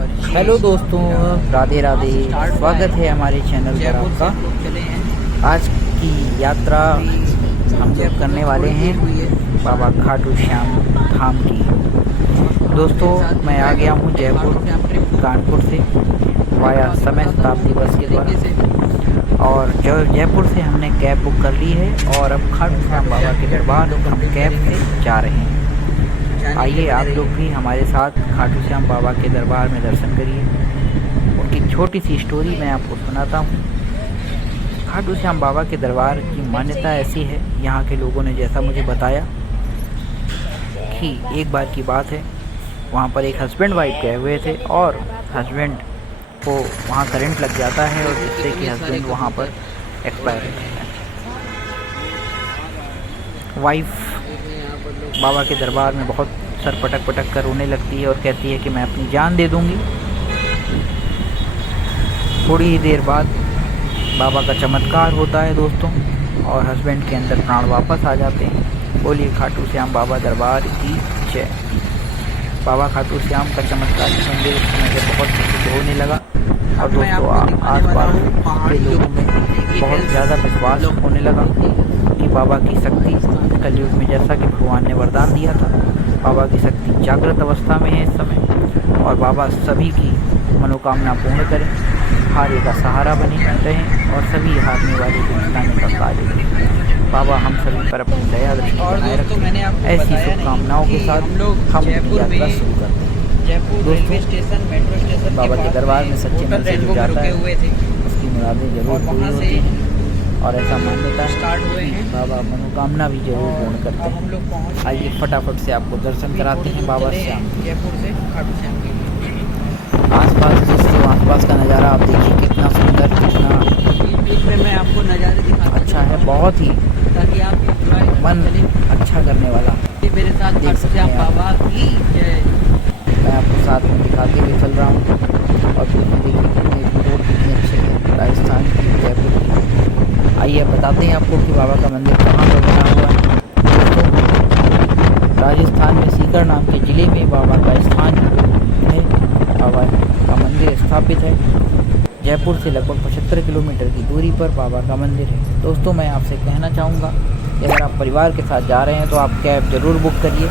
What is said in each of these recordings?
Hello दोस्तों, राधे राधे। स्वागत है हमारे चैनल पर आपका। आज की यात्रा हम लोग करने वाले हैं बाबा खाटू श्याम धाम की। दोस्तों, मैं आ गया हूँ जयपुर कानपुर से वाया समय शताब्दी बस के द्वारा, और जो जयपुर से हमने कैब बुक कर ली है और अब खाटू श्याम बाबा के दरबार हम कैब से जा रहे हैं। आइए आप लोग भी हमारे साथ खाटू श्याम बाबा के दरबार में दर्शन करिए। उनकी छोटी सी स्टोरी मैं आपको सुनाता हूँ। खाटू श्याम बाबा के दरबार की मान्यता ऐसी है, यहाँ के लोगों ने जैसा मुझे बताया कि एक बार की बात है, वहाँ पर एक हस्बैंड वाइफ गए हुए थे और हस्बैंड को वहाँ करंट लग जाता है और जिससे कि हस्बैंड वहाँ पर एक्सपायर हो जाता है। वाइफ बाबा के दरबार में बहुत सर पटक पटक कर रोने लगती है और कहती है कि मैं अपनी जान दे दूंगी। थोड़ी ही देर बाद बाबा का चमत्कार होता है दोस्तों, और हस्बैंड के अंदर प्राण वापस आ जाते हैं। बोलिए खाटू श्याम बाबा दरबार की जय। बाबा खाटू श्याम का चमत्कार मंदिर उस समय से बहुत प्रसिद्ध होने लगा और दोस्तों आस पास के लोगों में बहुत ज़्यादा विश्वास होने लगा कि बाबा की शक्ति कलयुग में, जैसा कि भगवान ने वरदान दिया था, बाबा की शक्ति जागृत अवस्था में है इस समय और बाबा सभी की मनोकामना पूर्ण करें, हारे का सहारा बने रहें और सभी हारने वाले को जिताने का कार्य करें। बाबा हम सभी पर अपनी दया दृष्टि बनाए रखें। ऐसी शुभकामनाओं के साथ हम यात्रा शुरू करते हैं। दोस्तों, बाबा के दरबार में सच्चे मन से जो जाता है उसकी मुरादें जरूर पूरी होती हैं और ऐसा मान्यता स्टार्ट हुए हैं, बाबा मनोकामना भी जरूर पूर्ण करते हैं। आइए फटाफट से आपको दर्शन कराते हैं बाबा श्याम जयपुर से खाटू श्याम के। आसपास का नज़ारा आप देखिए, कितना सुंदर, कितना बीच में मैं आपको नज़ारे दिखा अच्छा है, बहुत ही ताकि आप मन अच्छा करने वाला। मेरे साथ देख सकते हैं बाबा की जय। मैं आपको साथ में दिखाते हुए चल रहा हूँ और देखिए रोड कितनी अच्छी है, राजस्थान की, जयपुर की। आइए बताते हैं आपको कि बाबा का मंदिर कहाँ पर बना हुआ है। दोस्तों, राजस्थान में सीकर नाम के ज़िले में बाबा का स्थान है। बाबा का मंदिर स्थापित है। जयपुर से लगभग 75 किलोमीटर की दूरी पर बाबा का मंदिर है। दोस्तों, मैं आपसे कहना चाहूँगा कि अगर आप परिवार के साथ जा रहे हैं तो आप कैब ज़रूर बुक करिए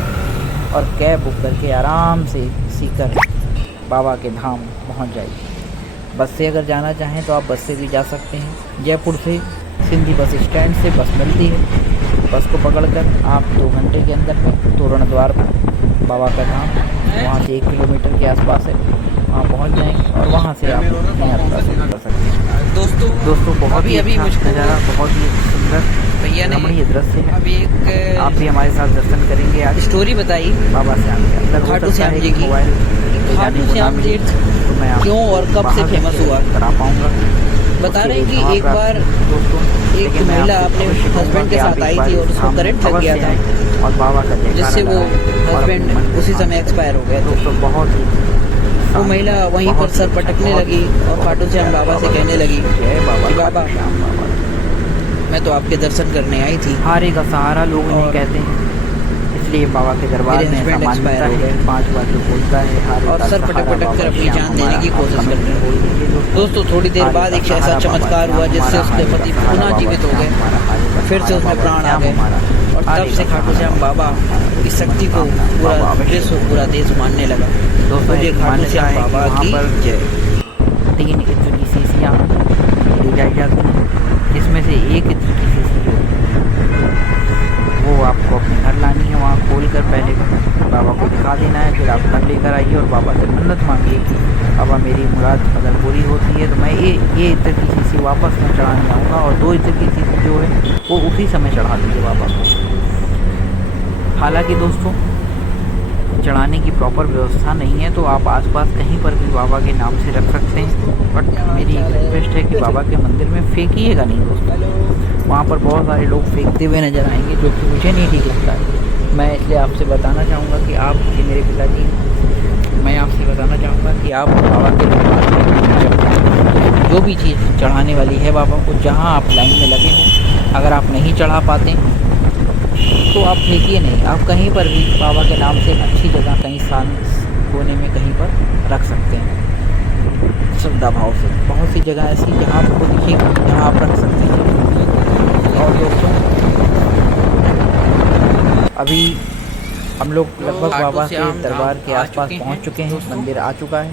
और कैब बुक करके आराम से सीकर बाबा के धाम पहुँच जाइए। बस से अगर जाना चाहें तो आप बस से भी जा सकते हैं। जयपुर से सिंधी बस स्टैंड से बस मिलती है। बस को पकड़कर आप 2 घंटे के अंदर में तोरण द्वार पर बाबा का धाम, वहाँ से 1 किलोमीटर के आसपास है, वहाँ पहुँच जाएंगे और वहाँ से आप अपनी यात्रा शुरू कर सकते हैं। दोस्तों बहुत ही अच्छा नज़ारा, बहुत ही सुंदर रमणीय दृश्य है। आप भी हमारे साथ दर्शन करेंगे। आज स्टोरी बताइए बाबा श्याम के अंदर खाटू श्याम जी की। खाटू श्याम जी तो मैं क्यों और कब से फेमस हुआ करा पाऊँगा। बता रहे हैं कि एक बार दोस्तों एक महिला अपने हस्बैंड के साथ आई थी और उसको करंट लग गया था और बाबा का जिससे वो हस्बैंड उसी समय एक्सपायर हो गया। दोस्तों बहुत ही वो महिला वहीं पर सर पटकने लगी और खाटू श्याम बाबा से कहने लगी कि बाबा मैं तो आपके दर्शन करने आई थी। हारे का सहारा लोग नहीं कहते हैं, इसलिए बाबा के दरबार में ऐसा मान्यता है। 5 बार जो बोलता है हारे और सर पटक पटक कर अपनी जान देने की कोशिश करते हैं। दोस्तों थोड़ी देर बाद एक ऐसा चमत्कार हुआ जिससे उसके पति पुनः जीवित हो गए, फिर से उसमें प्राण आ गए और तब से खाटू श्याम बाबा की शक्ति को पूरा देश मानने लगा। दोस्तों ये खाटू श्याम बाबा की जय। 3 इत्र की शीशियाँ ले जाई जाती हैं, जिसमें से एक इत्र की शीशी जो वो आपको अपने घर लानी है। वहाँ खोलकर पहले बाबा को दिखा देना है, फिर आप घर लेकर आइए और बाबा से मन्नत मांगिए कि बाबा मेरी मुराद अगर पूरी होती है तो मैं ये इत्र की शीशी वापस में चढ़ाने आऊँगा और 2 इत्र की शीशी जो है वो उसी समय चढ़ा दीजिए बाबा को। हालांकि दोस्तों चढ़ाने की प्रॉपर व्यवस्था नहीं है, तो आप आसपास कहीं पर भी बाबा के नाम से रख सकते हैं, बट मेरी एक रिक्वेस्ट है कि बाबा के मंदिर में फेंकिएगा नहीं दोस्तों। वहाँ पर बहुत सारे लोग फेंकते हुए नज़र आएंगे जो कि मुझे नहीं ठीक लगता है। मैं इसलिए आपसे बताना चाहूँगा कि आप ये मेरे पिताजी, मैं आपसे बताना चाहूँगा कि आप बाबा के जो भी चीज़ चढ़ाने वाली है बाबा को, जहाँ आप लाइन में लगे हों, अगर आप नहीं चढ़ा पाते तो आप फेंकिए नहीं। आप कहीं पर भी बाबा के नाम से अच्छी जगह, कहीं कोने में कहीं पर रख सकते हैं श्रद्धा भाव से। बहुत सी जगह ऐसी जहाँ आपको दिखेगा जहाँ आप रख सकते हैं। और दोस्तों अभी हम लोग लगभग बाबा के दरबार के आसपास पहुंच चुके हैं। मंदिर आ चुका है।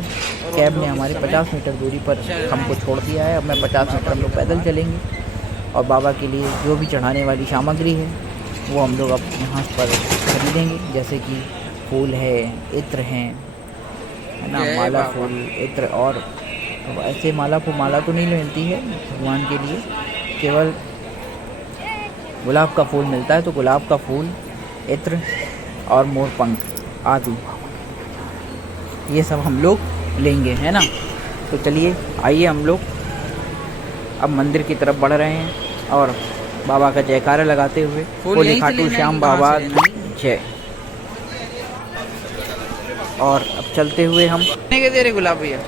कैब ने हमारे 50 मीटर दूरी पर हमको छोड़ दिया है। अब मैं 50 मीटर हम लोग पैदल चलेंगे और बाबा के लिए जो भी चढ़ाने वाली सामग्री है वो हम लोग अब यहाँ पर खरीदेंगे, जैसे कि फूल है, इत्र हैं, है ना, माला, फूल, इत्र। और ऐसे माला तो नहीं मिलती है भगवान के लिए, केवल गुलाब का फूल मिलता है। तो गुलाब का फूल, इत्र और मोरपंख आदि ये सब हम लोग लेंगे, है ना। तो चलिए आइए हम लोग अब मंदिर की तरफ बढ़ रहे हैं और बाबा का जयकारा लगाते हुए बोले खाटू श्याम बाबा की जय। और अब चलते हुए हम दे रहे गुलाब भैया,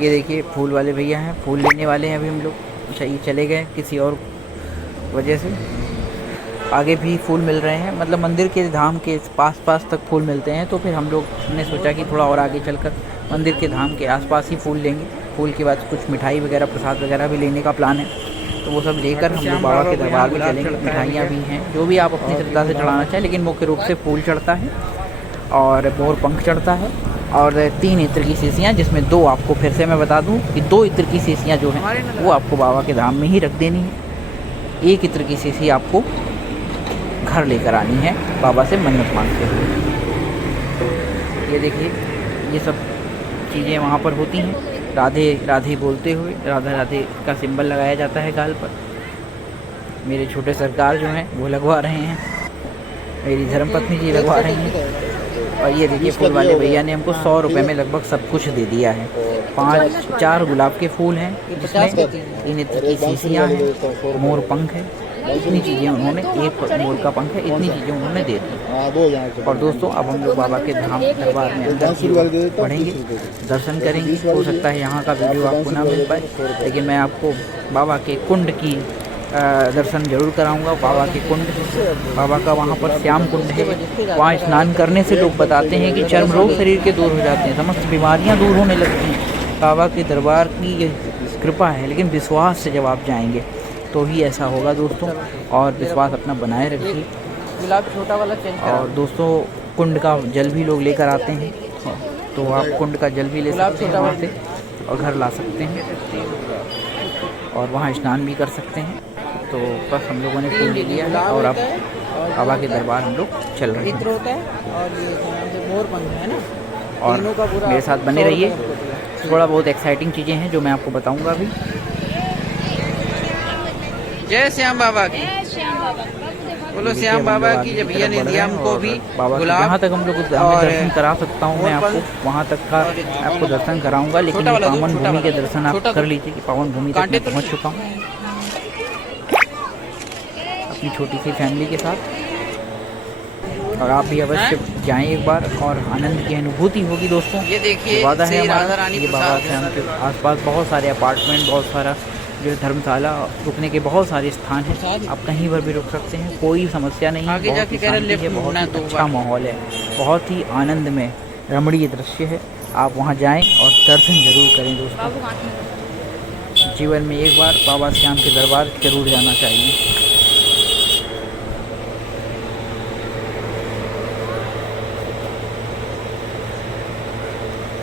ये देखिए फूल वाले भैया हैं, फूल लेने वाले हैं अभी हम लोग। अच्छा ये चले गए किसी और वजह से। आगे भी फूल मिल रहे हैं, मतलब मंदिर के धाम के पास तक फूल मिलते हैं। तो फिर हम लोग ने सोचा कि थोड़ा और आगे चलकर मंदिर के धाम के आसपास ही फूल लेंगे। फूल के बाद कुछ मिठाई वगैरह, प्रसाद वगैरह भी लेने का प्लान है। तो वो सब लेकर हम लोग बाबा के दरबार में चलेंगे। मिठाइयाँ भी हैं, जो भी आप अपनी श्रद्धा से चढ़ाना चाहें, लेकिन मुख्य रूप से फूल चढ़ता है और मोरपंख चढ़ता है और 3 इत्र की शीशियाँ, जिसमें 2 आपको फिर से मैं बता दूँ कि 2 इत्र की शीशियाँ जो हैं वो आपको बाबा के धाम में ही रख देनी है। 1 इत्र की शीशी आपको घर लेकर आनी है बाबा से मन्नत मांगते हुए। ये देखिए ये सब चीज़ें वहाँ पर होती हैं। राधे राधे बोलते हुए राधा राधे का सिंबल लगाया जाता है गाल पर। मेरे छोटे सरकार जो हैं वो लगवा रहे हैं, मेरी धर्मपत्नी जी लगवा रही हैं। और ये देखिए फूल वाले भैया ने हमको 100 रुपये में लगभग सब कुछ दे दिया है। 4 गुलाब के फूल हैं, जिसमें 3 इत्र की शीशियाँ हैं, मोरपंख है, इतनी चीज़ें उन्होंने, 1 मोर का पंख है, इतनी चीज़ें उन्होंने दे दी। और दोस्तों अब हम लोग बाबा के धाम दरबार में अंदर की ओर बढ़ेंगे, दर्शन करेंगे। हो सकता है यहाँ का वीडियो आपको ना मिल पाए, लेकिन मैं आपको बाबा के कुंड की दर्शन जरूर कराऊंगा। बाबा के कुंड, बाबा का वहाँ पर श्याम कुंड है। वहाँ स्नान करने से लोग बताते हैं कि चर्म रोग शरीर के दूर हो जाते हैं, समस्त बीमारियाँ दूर होने लगती हैं। बाबा के दरबार की ये कृपा है, लेकिन विश्वास से जब आप जाएंगे तो ही ऐसा होगा दोस्तों। और विश्वास अपना बनाए रखिए। गुलाब छोटा वाला और दोस्तों कुंड का जल भी लोग लेकर आते हैं, तो आप कुंड का जल भी ले सकते हैं वहाँ से और घर ला सकते हैं और वहाँ स्नान भी कर सकते हैं। तो बस हम लोगों ने फूल ले लिया है और अब बाबा के दरबार हम लोग चल रहे हैं। और मेरे साथ बने रहिए, थोड़ा बहुत एक्साइटिंग चीज़ें हैं जो मैं आपको बताऊँगा अभी। जय श्याम बाबा की, बोलो श्याम बाबा की। जब भैया ने दिया हमको भी गुलाब, जहाँ तक हम लोग दर्शन करा सकता हूँ मैं आपको, वहाँ तक का आपको दर्शन कराऊंगा। लेकिन पावन भूमि के दर्शन आप कर लीजिए कि पावन भूमि तक मैं पहुँच चुका हूँ अपनी छोटी सी फैमिली के साथ। और आप भी अवश्य जाएं एक बार और आनंद की अनुभूति होगी दोस्तों। ये देखिए वादा है हमारा, ये बाबा श्याम के आसपास बहुत सारे अपार्टमेंट, बहुत सारा जो धर्मशाला, रुकने के बहुत सारे स्थान हैं। आप कहीं पर भी रुक सकते हैं, कोई समस्या नहीं है। आगे जाके कह रहे हैं, बहुत ही अच्छा माहौल है, बहुत ही आनंद में रमणीय दृश्य है। आप वहां जाएं और दर्शन जरूर करें दोस्तों। जीवन में एक बार बाबा श्याम के दरबार जरूर जाना चाहिए।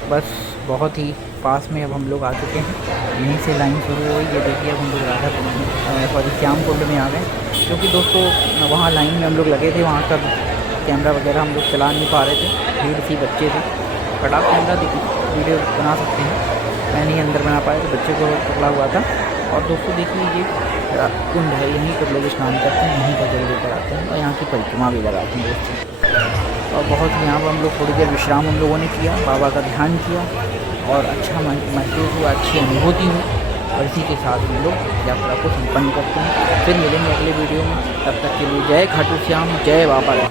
बस बहुत ही पास में अब हम लोग आ चुके हैं, यहीं से लाइन शुरू हुई। ये देखिए अब हम लोग राधा श्याम कुंड में आ गए, क्योंकि दोस्तों वहाँ लाइन में हम लोग लगे थे, वहाँ का कैमरा वगैरह हम लोग चला नहीं पा रहे थे, भीड़ थी, बच्चे थे। बट आप कैमरा वीडियो बना सकते हैं, मैं नहीं अंदर बना पाया, तो बच्चे को पकड़ा हुआ था। और दोस्तों देख लीजिए कुंड है, यहीं पर लोग स्नान करते हैं, यहीं पर जल लेकर आते हैं और यहाँ की परिक्रमा भी लगाते हैं दोस्तों। और बहुत यहाँ पर हम लोग थोड़ी देर विश्राम हम लोगों ने किया, बाबा का ध्यान किया और अच्छा महसूस हुआ, अच्छी अनुभूति हुई। और इसी के साथ हम लोग यात्रा को संपन्न करते हैं। फिर मिलेंगे अगले वीडियो में, तब तक के लिए जय खाटू श्याम, जय बाबा।